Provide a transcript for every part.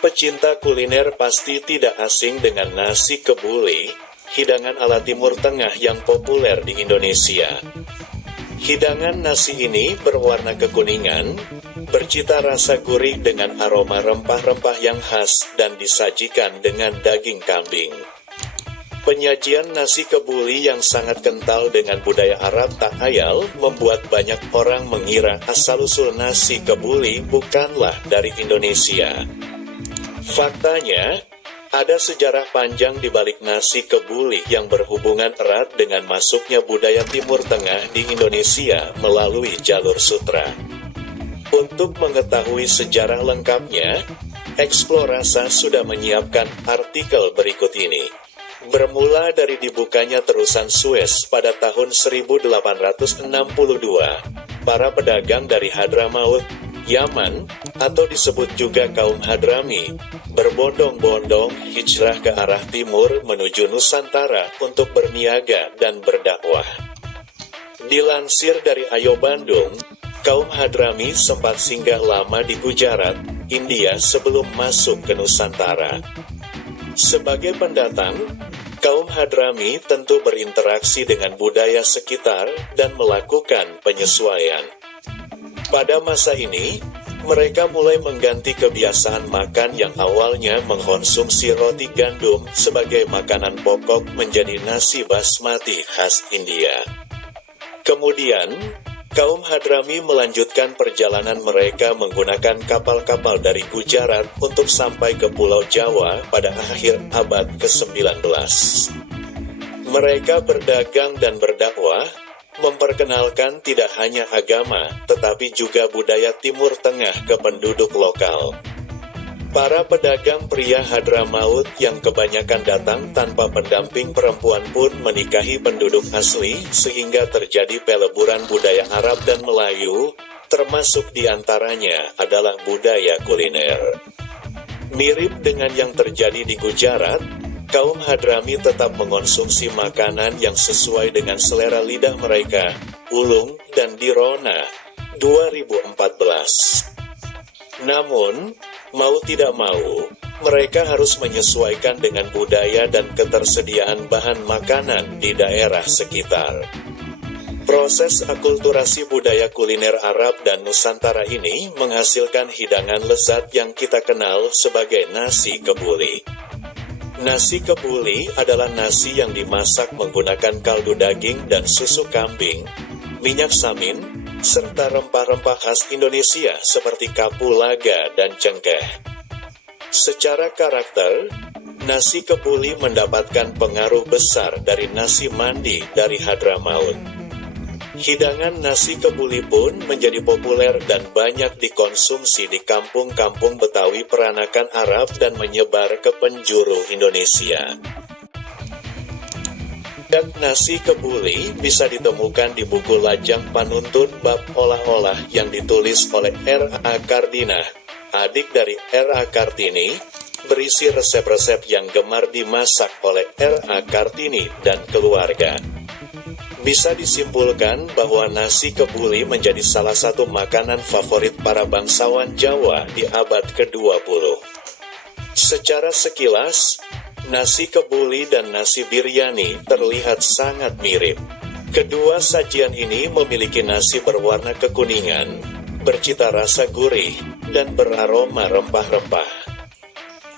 Pecinta kuliner pasti tidak asing dengan nasi kebuli, hidangan ala Timur Tengah yang populer di Indonesia. Hidangan nasi ini berwarna kekuningan, bercita rasa gurih dengan aroma rempah-rempah yang khas dan disajikan dengan daging kambing. Penyajian nasi kebuli yang sangat kental dengan budaya Arab tak ayal membuat banyak orang mengira asal-usul nasi kebuli bukanlah dari Indonesia. Faktanya, ada sejarah panjang di balik nasi kebuli yang berhubungan erat dengan masuknya budaya Timur Tengah di Indonesia melalui jalur sutra. Untuk mengetahui sejarah lengkapnya, Eksplorasa sudah menyiapkan artikel berikut ini. Bermula dari dibukanya terusan Suez pada tahun 1862, para pedagang dari Hadramaut, Yaman, atau disebut juga kaum Hadrami, berbondong-bondong hijrah ke arah timur menuju Nusantara untuk berniaga dan berdakwah. Dilansir dari Ayo Bandung, kaum Hadrami sempat singgah lama di Gujarat, India sebelum masuk ke Nusantara. Sebagai pendatang, kaum Hadrami tentu berinteraksi dengan budaya sekitar dan melakukan penyesuaian. Pada masa ini, mereka mulai mengganti kebiasaan makan yang awalnya mengkonsumsi roti gandum sebagai makanan pokok menjadi nasi basmati khas India. Kemudian, kaum Hadrami melanjutkan perjalanan mereka menggunakan kapal-kapal dari Gujarat untuk sampai ke Pulau Jawa pada akhir abad ke-19. Mereka berdagang dan berdakwah, memperkenalkan tidak hanya agama, tetapi juga budaya Timur Tengah ke penduduk lokal. Para pedagang pria Hadramaut yang kebanyakan datang tanpa pendamping perempuan pun menikahi penduduk asli, sehingga terjadi peleburan budaya Arab dan Melayu, termasuk diantaranya adalah budaya kuliner. Mirip dengan yang terjadi di Gujarat, kaum Hadrami tetap mengonsumsi makanan yang sesuai dengan selera lidah mereka, ulung dan dirona, 2014. Namun, mau tidak mau, mereka harus menyesuaikan dengan budaya dan ketersediaan bahan makanan di daerah sekitar. Proses akulturasi budaya kuliner Arab dan Nusantara ini menghasilkan hidangan lezat yang kita kenal sebagai nasi kebuli. Nasi kebuli adalah nasi yang dimasak menggunakan kaldu daging dan susu kambing, minyak samin, serta rempah-rempah khas Indonesia seperti kapulaga dan cengkeh. Secara karakter, nasi kebuli mendapatkan pengaruh besar dari nasi mandi dari Hadramaut. Hidangan nasi kebuli pun menjadi populer dan banyak dikonsumsi di kampung-kampung Betawi peranakan Arab dan menyebar ke penjuru Indonesia. Dan nasi kebuli bisa ditemukan di buku Lajang Panuntun bab olah-olah yang ditulis oleh R.A. Kardinah, adik dari R.A. Kartini, berisi resep-resep yang gemar dimasak oleh R.A. Kartini dan keluarga. Bisa disimpulkan bahwa nasi kebuli menjadi salah satu makanan favorit para bangsawan Jawa di abad ke-20. Secara sekilas, nasi kebuli dan nasi biryani terlihat sangat mirip. Kedua sajian ini memiliki nasi berwarna kekuningan, bercita rasa gurih, dan beraroma rempah-rempah.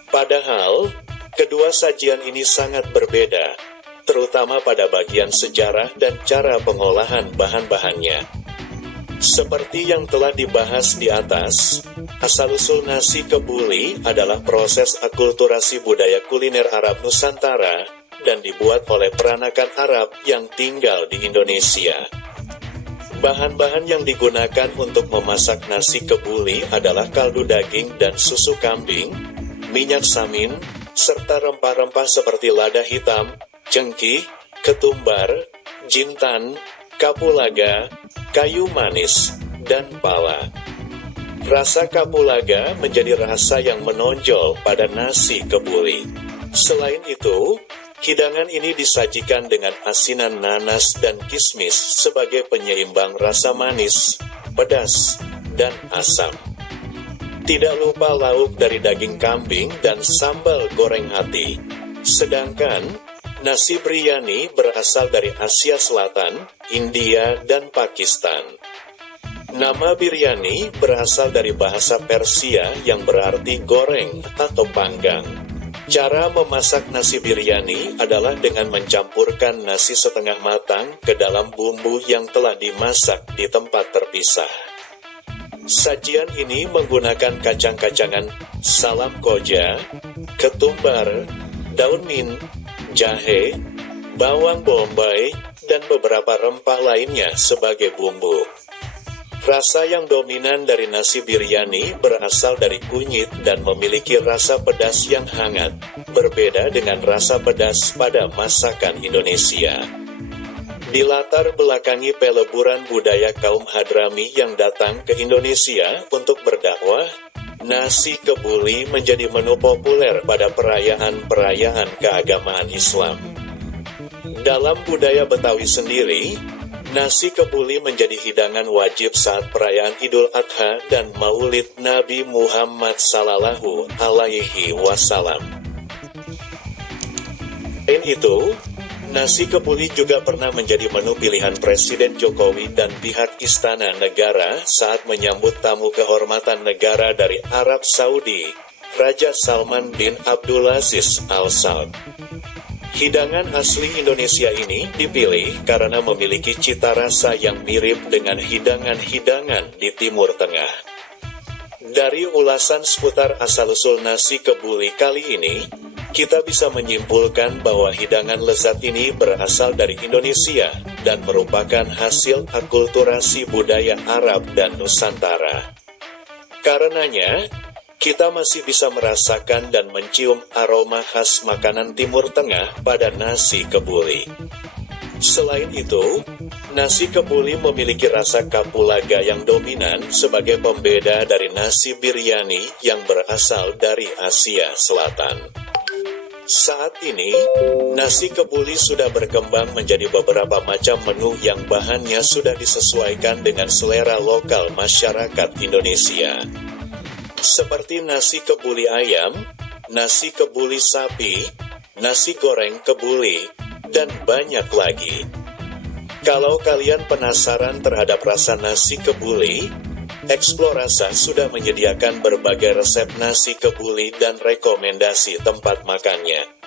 Padahal, kedua sajian ini sangat berbeda, terutama pada bagian sejarah dan cara pengolahan bahan-bahannya. Seperti yang telah dibahas di atas, asal-usul nasi kebuli adalah proses akulturasi budaya kuliner Arab Nusantara, dan dibuat oleh peranakan Arab yang tinggal di Indonesia. Bahan-bahan yang digunakan untuk memasak nasi kebuli adalah kaldu daging dan susu kambing, minyak samin, serta rempah-rempah seperti lada hitam, cengkih, ketumbar, jintan, kapulaga, kayu manis, dan pala. Rasa kapulaga menjadi rasa yang menonjol pada nasi kebuli. Selain itu, hidangan ini disajikan dengan asinan nanas dan kismis sebagai penyeimbang rasa manis, pedas, dan asam. Tidak lupa lauk dari daging kambing dan sambal goreng ati. Sedangkan, nasi biryani berasal dari Asia Selatan, India, dan Pakistan. Nama biryani berasal dari bahasa Persia yang berarti goreng atau panggang. Cara memasak nasi biryani adalah dengan mencampurkan nasi setengah matang ke dalam bumbu yang telah dimasak di tempat terpisah. Sajian ini menggunakan kacang-kacangan salam koja, ketumbar, daun mint, jahe, bawang bombay, dan beberapa rempah lainnya sebagai bumbu. Rasa yang dominan dari nasi biryani berasal dari kunyit dan memiliki rasa pedas yang hangat, berbeda dengan rasa pedas pada masakan Indonesia. Dilatar belakangi peleburan budaya kaum Hadrami yang datang ke Indonesia untuk berdakwah, nasi kebuli menjadi menu populer pada perayaan-perayaan keagamaan Islam. Dalam budaya Betawi sendiri, nasi kebuli menjadi hidangan wajib saat perayaan Idul Adha dan Maulid Nabi Muhammad Sallallahu Alaihi Wasallam. Selain itu, nasi kebuli juga pernah menjadi menu pilihan Presiden Jokowi dan pihak Istana Negara saat menyambut tamu kehormatan negara dari Arab Saudi, Raja Salman bin Abdulaziz Al Saud. Hidangan asli Indonesia ini dipilih karena memiliki cita rasa yang mirip dengan hidangan-hidangan di Timur Tengah. Dari ulasan seputar asal-usul nasi kebuli kali ini, kita bisa menyimpulkan bahwa hidangan lezat ini berasal dari Indonesia dan merupakan hasil akulturasi budaya Arab dan Nusantara. Karenanya, kita masih bisa merasakan dan mencium aroma khas makanan Timur Tengah pada nasi kebuli. Selain itu, nasi kebuli memiliki rasa kapulaga yang dominan sebagai pembeda dari nasi biryani yang berasal dari Asia Selatan. Saat ini, nasi kebuli sudah berkembang menjadi beberapa macam menu yang bahannya sudah disesuaikan dengan selera lokal masyarakat Indonesia. Seperti nasi kebuli ayam, nasi kebuli sapi, nasi goreng kebuli, dan banyak lagi. Kalau kalian penasaran terhadap rasa nasi kebuli, Explorasa sudah menyediakan berbagai resep nasi kebuli dan rekomendasi tempat makannya.